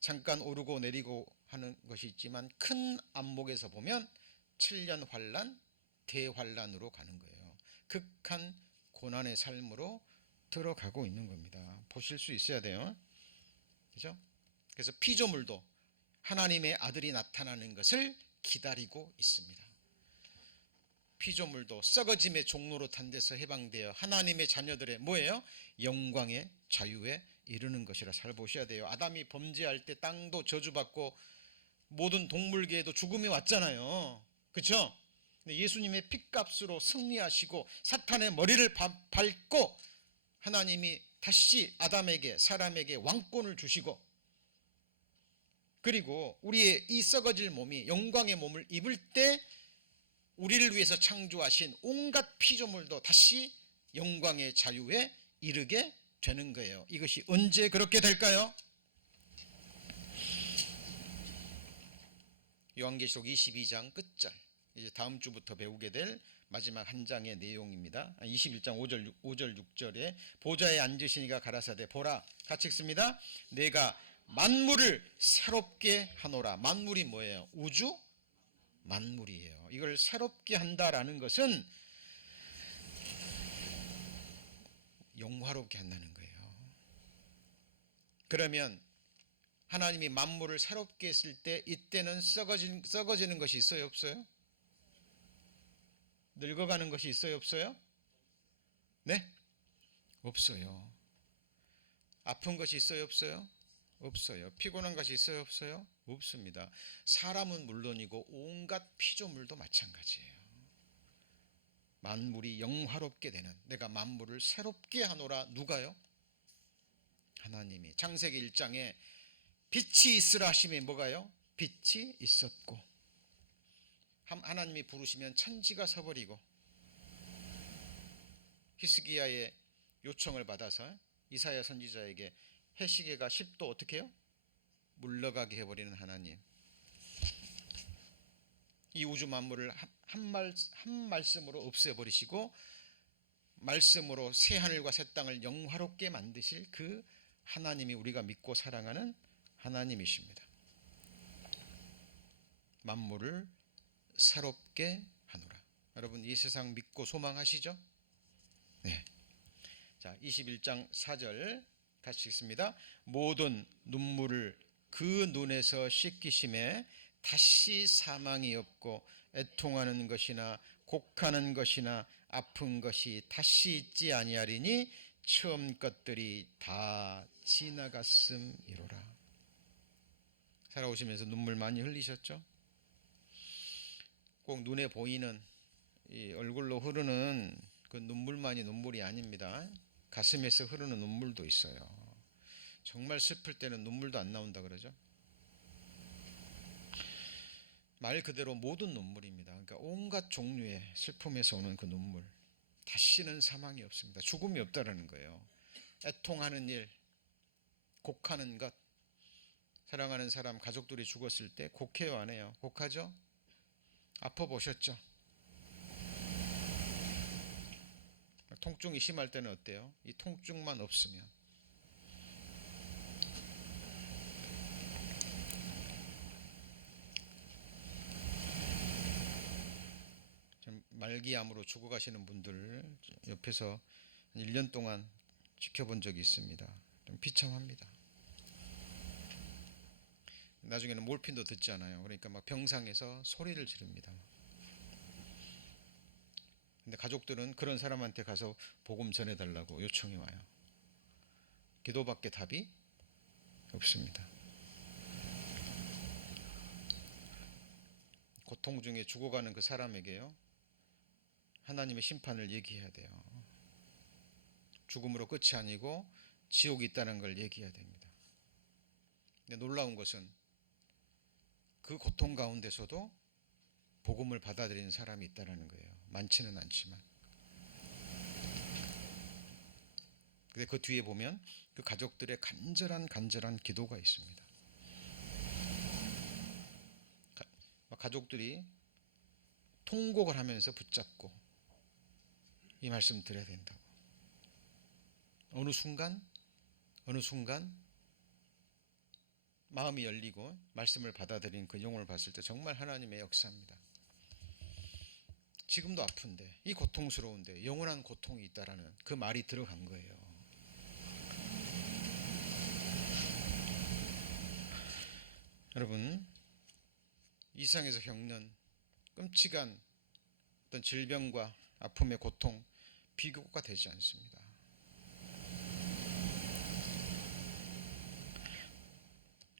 잠깐 오르고 내리고 하는 것이 있지만 큰 안목에서 보면 7년 환란, 대환란으로 가는 거예요. 극한 고난의 삶으로 들어가고 있는 겁니다. 보실 수 있어야 돼요. 그죠? 그래서 피조물도 하나님의 아들이 나타나는 것을 기다리고 있습니다. 피조물도 썩어짐의 종로로 탄 데서 해방되어 하나님의 자녀들의 뭐예요? 영광의 자유에 이르는 것이라. 잘 보셔야 돼요. 아담이 범죄할 때 땅도 저주받고 모든 동물계에도 죽음이 왔잖아요. 그렇죠? 예수님의 핏값으로 승리하시고 사탄의 머리를 밟고 하나님이 다시 아담에게, 사람에게 왕권을 주시고, 그리고 우리의 이 썩어질 몸이 영광의 몸을 입을 때 우리를 위해서 창조하신 온갖 피조물도 다시 영광의 자유에 이르게 되는 거예요. 이것이 언제 그렇게 될까요? 요한계시록 22장 끝절, 이제 다음 주부터 배우게 될 마지막 한 장의 내용입니다. 21장 5절 6절에 보좌에 앉으시니가 가라사대 보라, 같이 읽습니다. 내가 만물을 새롭게 하노라. 만물이 뭐예요? 우주 만물이에요. 이걸 새롭게 한다라는 것은 영화롭게 한다는 거예요. 그러면 하나님이 만물을 새롭게 했을 때 이때는 썩어지는 것이 있어요, 없어요? 늙어가는 것이 있어요, 없어요? 네? 없어요. 아픈 것이 있어요, 없어요? 없어요. 피곤한 것이 있어요, 없어요? 없습니다. 사람은 물론이고 온갖 피조물도 마찬가지예요. 만물이 영화롭게 되는, 내가 만물을 새롭게 하노라. 누가요? 하나님이. 창세기 1장에 빛이 있으라 하심에 뭐가요? 빛이 있었고, 하나님이 부르시면 천지가 서버리고, 히스기야의 요청을 받아서 이사야 선지자에게 해시계가 10도 어떻게 해요? 물러가게 해버리는 하나님. 이 우주 만물을 한 말씀으로 없애버리시고 말씀으로 새 하늘과 새 땅을 영화롭게 만드실 그 하나님이 우리가 믿고 사랑하는 하나님이십니다. 만물을 새롭게 하노라. 여러분, 이 세상 믿고 소망하시죠? 네. 자, 21장 4절 같이 읽습니다. 모든 눈물을 그 눈에서 씻기심에 다시 사망이 없고 애통하는 것이나 곡하는 것이나 아픈 것이 다시 있지 아니하리니 처음 것들이 다 지나갔음이로라. 살아오시면서 눈물 많이 흘리셨죠? 꼭 눈에 보이는 이 얼굴로 흐르는 그 눈물만이 눈물이 아닙니다. 가슴에서 흐르는 눈물도 있어요. 정말 슬플 때는 눈물도 안 나온다 그러죠. 말 그대로 모든 눈물입니다. 그러니까 온갖 종류의 슬픔에서 오는 그 눈물. 다시는 사망이 없습니다. 죽음이 없다라는 거예요. 애통하는 일, 곡하는 것. 사랑하는 사람, 가족들이 죽었을 때 곡해요, 안 해요? 곡하죠? 아파 보셨죠? 통증이 심할 때는 어때요? 이 통증만 없으면 말기암으로 죽어가시는 분들 옆에서 1년 동안 지켜본 적이 있습니다. 좀 비참합니다. 나중에는 몰핀도 듣지 않아요. 그러니까 막 병상에서 소리를 지릅니다. 근데 가족들은 그런 사람한테 가서 복음 전해달라고 요청이 와요. 기도밖에 답이 없습니다. 고통 중에 죽어가는 그 사람에게요, 하나님의 심판을 얘기해야 돼요. 죽음으로 끝이 아니고 지옥이 있다는 걸 얘기해야 됩니다. 근데 놀라운 것은 그 고통 가운데서도 복음을 받아들이는 사람이 있다는 거예요. 많지는 않지만. 근데 그 뒤에 보면 그 가족들의 간절한 기도가 있습니다. 가족들이 통곡을 하면서 붙잡고 이 말씀 드려야 된다고. 어느 순간 마음이 열리고 말씀을 받아들인 그 영혼을 봤을 때 정말 하나님의 역사입니다. 지금도 아픈데, 이 고통스러운데 영원한 고통이 있다라는 그 말이 들어간 거예요. 여러분, 이 세상에서 겪는 끔찍한 어떤 질병과 아픔의 고통 비교가 되지 않습니다.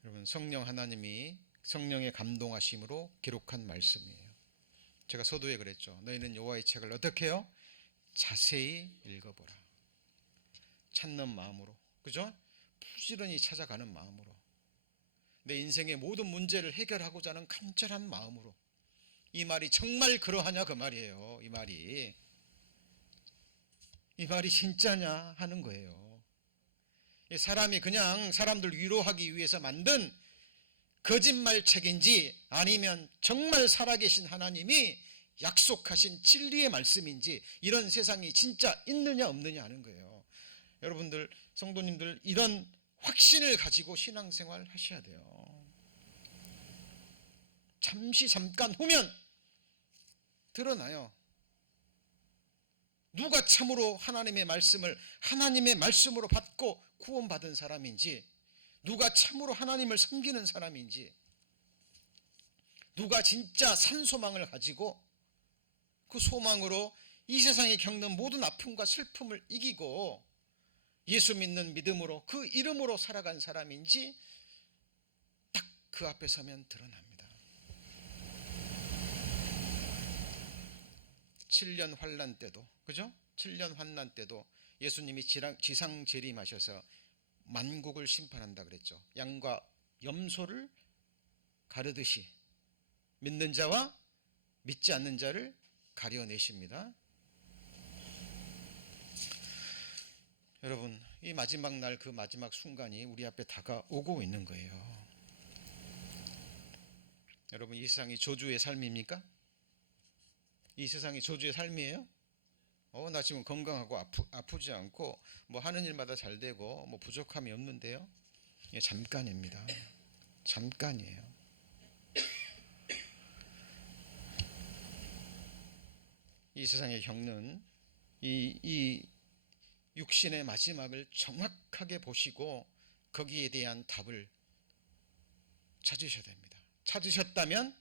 여러분, 성령 하나님이 성령의 감동하심으로 기록한 말씀이에요. 제가 서두에 그랬죠. 너희는 여호와의 책을 어떻게 해요? 자세히 읽어보라. 찾는 마음으로, 그죠? 부지런히 찾아가는 마음으로, 내 인생의 모든 문제를 해결하고자 하는 간절한 마음으로. 이 말이 정말 그러하냐 그 말이에요. 이 말이 진짜냐 하는 거예요. 사람이 그냥 사람들 위로하기 위해서 만든 거짓말 책인지 아니면 정말 살아계신 하나님이 약속하신 진리의 말씀인지, 이런 세상이 진짜 있느냐 없느냐 하는 거예요. 여러분들, 성도님들, 이런 확신을 가지고 신앙생활 하셔야 돼요. 잠깐 후면 드러나요. 누가 참으로 하나님의 말씀을 하나님의 말씀으로 받고 구원받은 사람인지, 누가 참으로 하나님을 섬기는 사람인지, 누가 진짜 산소망을 가지고 그 소망으로 이 세상에 겪는 모든 아픔과 슬픔을 이기고 예수 믿는 믿음으로 그 이름으로 살아간 사람인지 딱 그 앞에 서면 드러납니다. 7년 환난 때도, 그죠? 7년 환난 때도 예수님이 지상 재림하셔서 만국을 심판한다 그랬죠. 양과 염소를 가르듯이 믿는 자와 믿지 않는 자를 가려내십니다. 여러분, 이 마지막 날, 그 마지막 순간이 우리 앞에 다가오고 있는 거예요. 여러분, 이 세상이 저주의 삶입니까? 이 세상이 저주의 삶이에요? 나 지금 건강하고 아프지 않고 뭐 하는 일마다 잘 되고 뭐 부족함이 없는데요. 이게 잠깐입니다. 잠깐이에요. 이 세상에 겪는 이 육신의 마지막을 정확하게 보시고 거기에 대한 답을 찾으셔야 됩니다. 찾으셨다면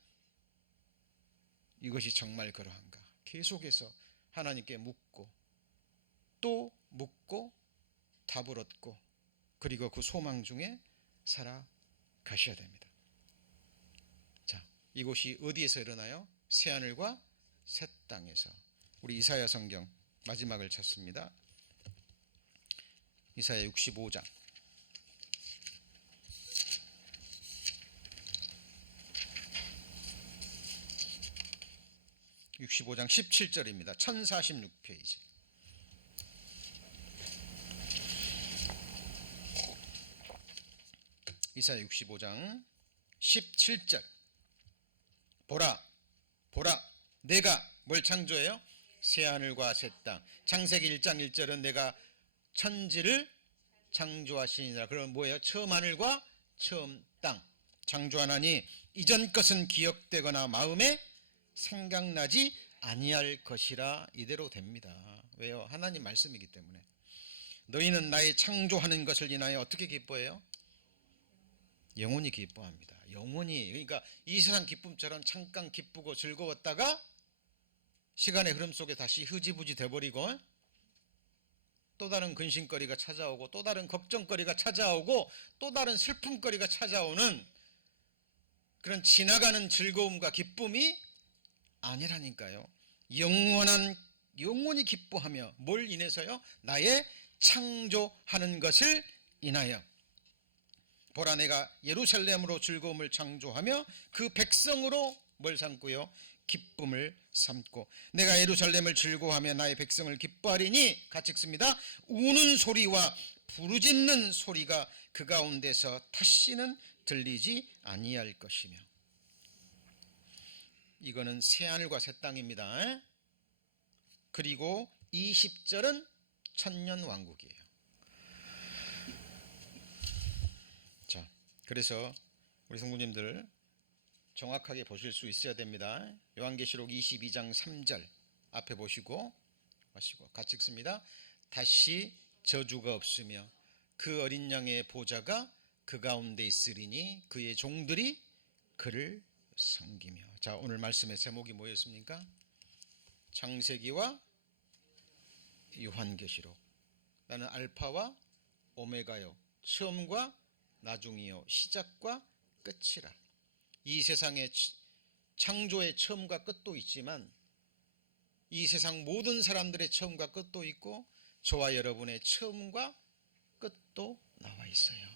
이것이 정말 그러한가? 계속해서 하나님께 묻고 또 묻고 답을 얻고 그리고 그 소망 중에 살아가셔야 됩니다. 자, 이곳이 어디에서 일어나요? 새하늘과 새 땅에서. 우리 이사야 성경 마지막을 찾습니다. 이사야 65장 65장 17절입니다. 1046페이지. 이사야 65장 17절. 보라, 보라, 내가 뭘 창조해요? 새하늘과 새 땅. 창세기 1장 1절은 내가 천지를 창조하시니라. 그럼 뭐예요? 처음 하늘과 처음 땅 창조하나니 이전 것은 기억되거나 마음에 생각나지 아니할 것이라. 이대로 됩니다. 왜요? 하나님 말씀이기 때문에. 너희는 나의 창조하는 것을 인하여 어떻게 기뻐해요? 영원히 기뻐합니다. 영원히. 그러니까 이 세상 기쁨처럼 잠깐 기쁘고 즐거웠다가 시간의 흐름 속에 다시 흐지부지 돼버리고 또 다른 근심거리가 찾아오고 또 다른 걱정거리가 찾아오고 또 다른 슬픔거리가 찾아오는 그런 지나가는 즐거움과 기쁨이 아니라니까요. 영원히 기뻐하며 뭘 인해서요? 나의 창조하는 것을 인하여. 보라, 내가 예루살렘으로 즐거움을 창조하며 그 백성으로 뭘 삼고요? 기쁨을 삼고. 내가 예루살렘을 즐거워하며 나의 백성을 기뻐하리니, 같이 읽습니다. 우는 소리와 부르짖는 소리가 그 가운데서 다시는 들리지 아니할 것이며. 이거는 새하늘과 새 땅입니다. 그리고 20절은 천년왕국이에요. 자, 그래서 우리 성도님들 정확하게 보실 수 있어야 됩니다. 요한계시록 22장 3절 앞에 보시고 같이 읽습니다. 다시 저주가 없으며 그 어린 양의 보좌가 그 가운데 있으리니 그의 종들이 그를 섬기며. 자, 오늘 말씀의 제목이 뭐였습니까? 창세기와 요한계시록. 나는 알파와 오메가요, 처음과 나중이요, 시작과 끝이라. 이 세상의 창조의 처음과 끝도 있지만 이 세상 모든 사람들의 처음과 끝도 있고 저와 여러분의 처음과 끝도 나와 있어요.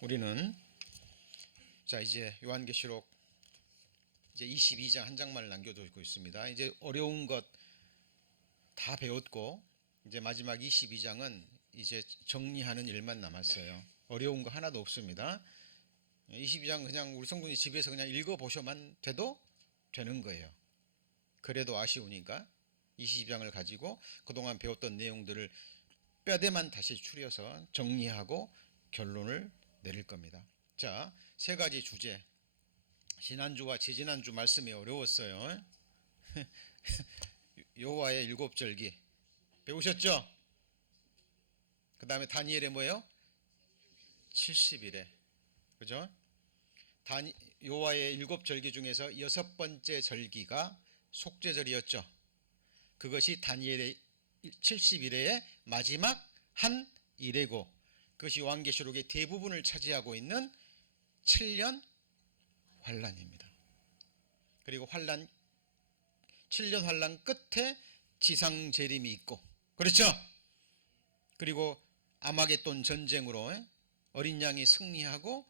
우리는 자, 이제 요한계시록 이제 22장 한 장만을 남겨두고 있습니다. 이제 어려운 것 다 배웠고 이제 마지막 22장은 이제 정리하는 일만 남았어요. 어려운 거 하나도 없습니다. 22장 그냥 우리 성도님 집에서 그냥 읽어보셔만 돼도 되는 거예요. 그래도 아쉬우니까 22장을 가지고 그동안 배웠던 내용들을 뼈대만 다시 추려서 정리하고 결론을 내릴 겁니다. 자, 세 가지 주제. 지난주와 지지난주 말씀이 어려웠어요. 여호와의 일곱 절기 배우셨죠? 그 다음에 다니엘의 뭐예요? 70일에, 그죠? 여호와의 일곱 절기 중에서 여섯 번째 절기가 속죄절이었죠. 그것이 다니엘의 70일의 마지막 한 일이고 그것이 요한계시록의 대부분을 차지하고 있는 7년 환란입니다. 그리고 7년 환란 끝에 지상 재림이 있고, 그렇죠? 그리고 아마겟돈 전쟁으로 어린 양이 승리하고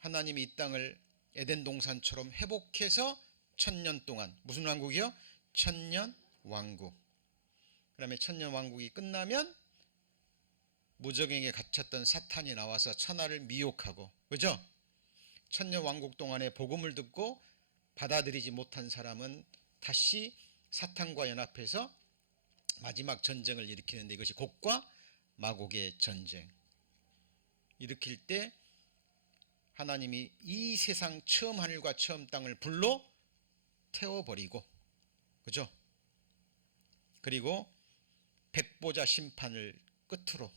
하나님이 이 땅을 에덴 동산처럼 회복해서 1000년 동안 무슨 왕국이요? 천년 왕국. 그다음에 천년 왕국이 끝나면 무적행에 갇혔던 사탄이 나와서 천하를 미혹하고, 그죠? 천년 왕국 동안에 복음을 듣고 받아들이지 못한 사람은 다시 사탄과 연합해서 마지막 전쟁을 일으키는데 이것이 곡과 마곡의 전쟁. 일으킬 때 하나님이 이 세상 처음 하늘과 처음 땅을 불로 태워버리고, 그죠? 그리고 백보자 심판을 끝으로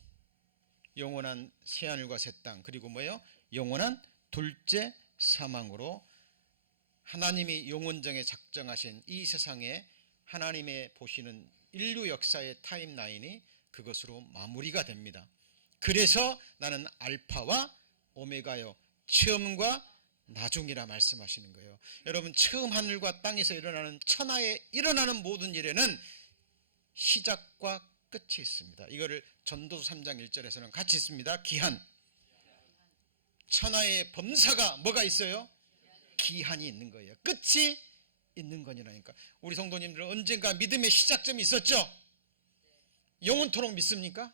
영원한 새하늘과 새 땅, 그리고 뭐예요? 영원한 둘째 사망으로 하나님이 영원정에 작정하신 이 세상에 하나님의 보시는 인류 역사의 타임라인이 그것으로 마무리가 됩니다. 그래서 나는 알파와 오메가요, 처음과 나중이라 말씀하시는 거예요. 여러분, 처음 하늘과 땅에서 일어나는 천하에 일어나는 모든 일에는 시작과 끝이 있습니다. 이거를 전도서 3장 1절에서는 같이 있습니다. 기한. 천하의 범사가 뭐가 있어요? 기한이 있는 거예요. 끝이 있는 거니라니까. 우리 성도님들은 언젠가 믿음의 시작점이 있었죠? 영원토록 믿습니까?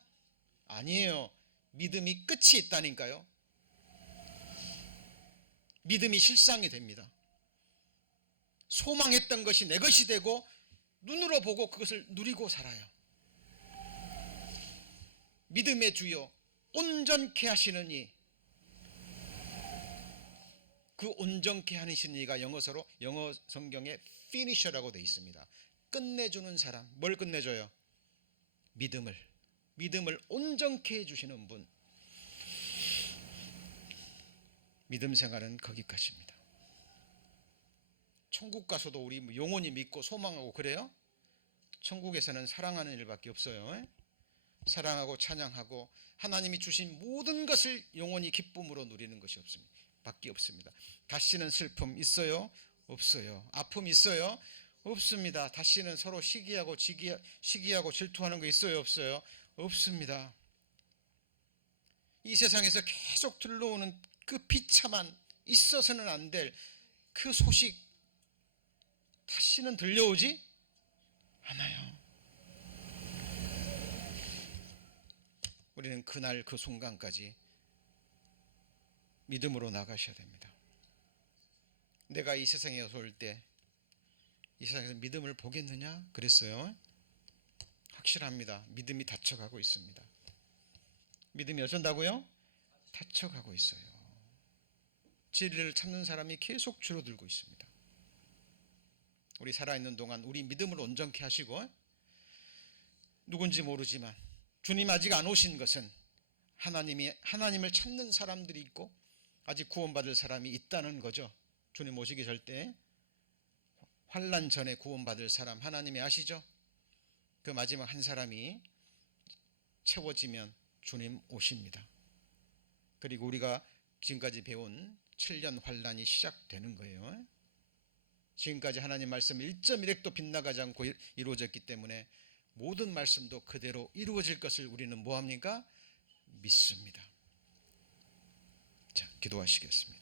아니에요. 믿음이 끝이 있다니까요. 믿음이 실상이 됩니다. 소망했던 것이 내 것이 되고 눈으로 보고 그것을 누리고 살아요. 믿음의 주요 온전케 하시는 이, 그 온전케 하시는 이가 영어 성경에 finisher라고 되어 있습니다. 끝내주는 사람. 뭘 끝내줘요? 믿음을 온전케 해주시는 분. 믿음 생활은 거기까지입니다. 천국 가서도 우리 영원히 믿고 소망하고 그래요? 천국에서는 사랑하는 일밖에 없어요. 사랑하고 찬양하고 하나님이 주신 모든 것을 영원히 기쁨으로 누리는 것이 없습니다. 밖에 없습니다. 다시는 슬픔 있어요? 없어요. 아픔 있어요? 없습니다. 다시는 서로 시기하고 질투하는 거 있어요? 없어요? 없습니다. 이 세상에서 계속 들러오는 그 비참한, 있어서는 안 될 그 소식 다시는 들려오지 않아요. 우리는 그날 그 순간까지 믿음으로 나가셔야 됩니다. 내가 이 세상에 올 때 이 세상에서 믿음을 보겠느냐? 그랬어요. 확실합니다. 믿음이 닫혀가고 있습니다. 믿음이 어쩐다고요? 닫혀가고 있어요. 진리를 찾는 사람이 계속 줄어들고 있습니다. 우리 살아있는 동안 우리 믿음을 온전케 하시고, 누군지 모르지만 주님 아직 안 오신 것은 하나님을 찾는 사람들이 있고 아직 구원받을 사람이 있다는 거죠. 주님 오시기 절대 환난 전에 구원받을 사람 하나님이 아시죠? 그 마지막 한 사람이 채워지면 주님 오십니다. 그리고 우리가 지금까지 배운 7년 환난이 시작되는 거예요. 지금까지 하나님 말씀 1.1획도 빗나가지 않고 이루어졌기 때문에 모든 말씀도 그대로 이루어질 것을 우리는 뭐합니까? 믿습니다. 자, 기도하시겠습니다.